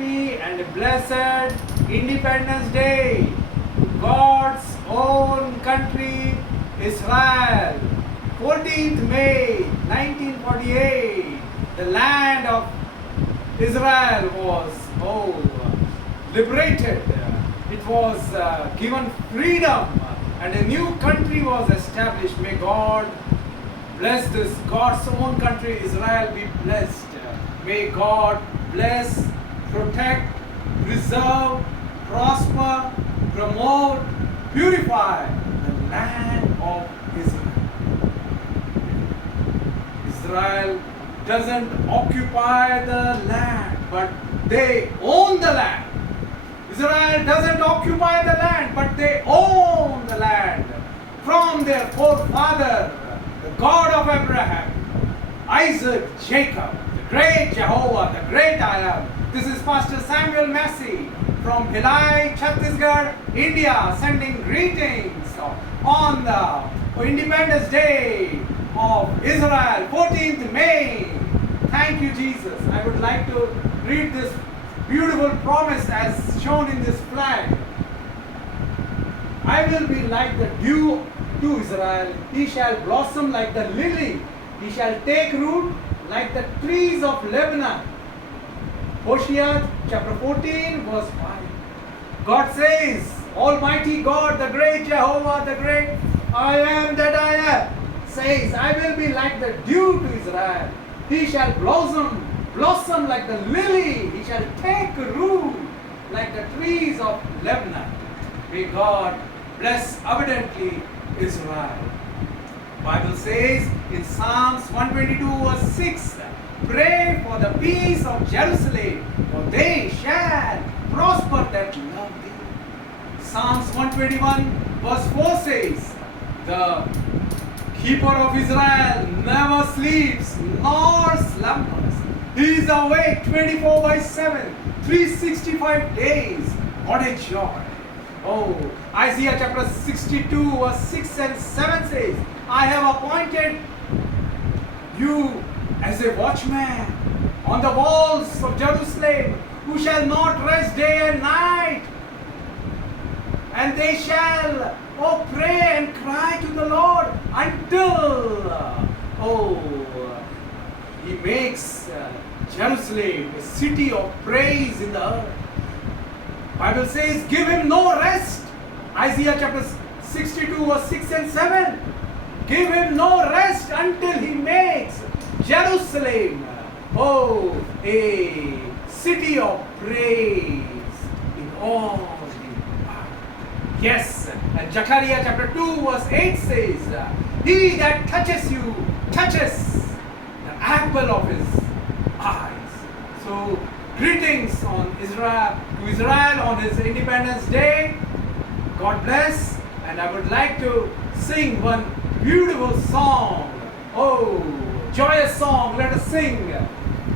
happy and blessed Independence Day to God's own country, Israel. 14th May 1948, the land of Israel was liberated. It was given freedom and a new country was established. May God bless this God's own country, Israel, be blessed. May God bless, protect, preserve, prosper, promote, purify the land of Israel. Israel doesn't occupy the land, but they own the land. Israel doesn't occupy the land, but they own the land from their forefather, the God of Abraham, Isaac, Jacob, the great Jehovah, the great I am. This is Pastor Samuel Massey from Bhilai, Chhattisgarh, India, sending greetings on the Independence Day of Israel, 14th May. Thank you, Jesus. I would like to read this beautiful promise as shown in this flag. I will be like the dew to Israel. He shall blossom like the lily. He shall take root like the trees of Lebanon. Hosea chapter 14 verse 5. God says, Almighty God, the great Jehovah, the great I am that I am, says, I will be like the dew to Israel. He shall blossom like the lily. He shall take root like the trees of Lebanon. May God bless abundantly Israel. Bible says in Psalms 122 verse 6, pray for the peace of Jerusalem, for they shall prosper that love thee. Psalms 121 verse 4 says, the keeper of Israel never sleeps nor slumbers. He is awake 24/7, 365 days. What a joy. Isaiah chapter 62 verse 6 and 7 says, I have appointed you as a watchman on the walls of Jerusalem, who shall not rest day and night. And they shall pray and cry to the Lord until He makes Jerusalem a city of praise in the earth. Bible says, give him no rest. Isaiah chapter 62 verse 6 and 7. Give him no rest until he makes Jerusalem a city of praise in all the earth. Yes, and Zechariah chapter 2 verse 8 says, he that touches you touches the apple of his eyes. So greetings on Israel, to Israel on his Independence Day. God bless. And I would like to sing one beautiful song. Joyous song. Let us sing.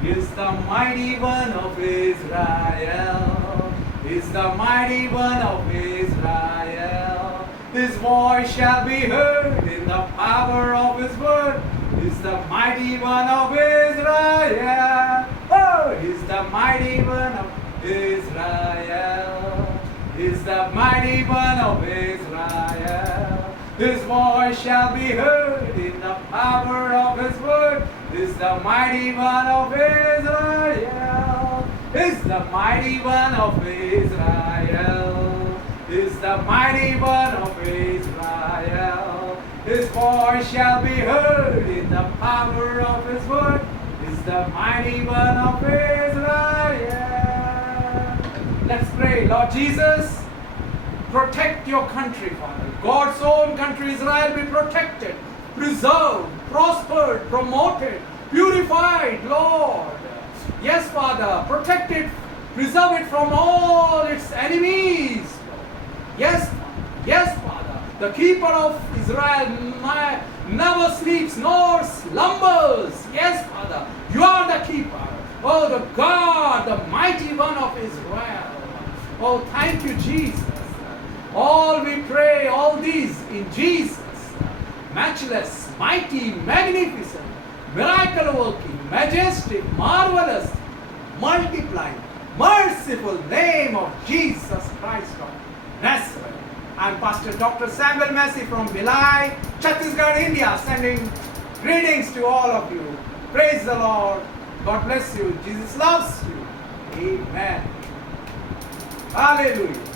Is the mighty one of Israel. Is the mighty one of Israel. His voice shall be heard in the power of his word. Is the mighty one of Israel. Is the mighty one of Israel. Is the mighty one of Israel. His voice shall be heard in the power of his word. Is the mighty one of Israel. Is the mighty one of Israel. Is the mighty one of Israel. His voice shall be heard in the power of his word. Is the mighty one of Israel. Let's pray. Lord Jesus, protect your country, Father. God's own country, Israel, be protected, preserved, prospered, promoted, purified, Lord. Yes, Father, protect it, preserve it from all its enemies. Yes, Father. Yes, Father. The keeper of Israel never sleeps nor slumbers. Yes, Father. You are the keeper. The God, the mighty one of Israel. Thank you, Jesus. All we pray, all these in Jesus, matchless, mighty, magnificent, miracle working, majestic, marvelous, multiplying, mercy. merciful name of Jesus Christ of Nazareth. I'm Pastor Dr. Samuel Massey from Bhilai, Chhattisgarh, India, sending greetings to all of you. Praise the Lord. God bless you. Jesus loves you. Amen. Hallelujah.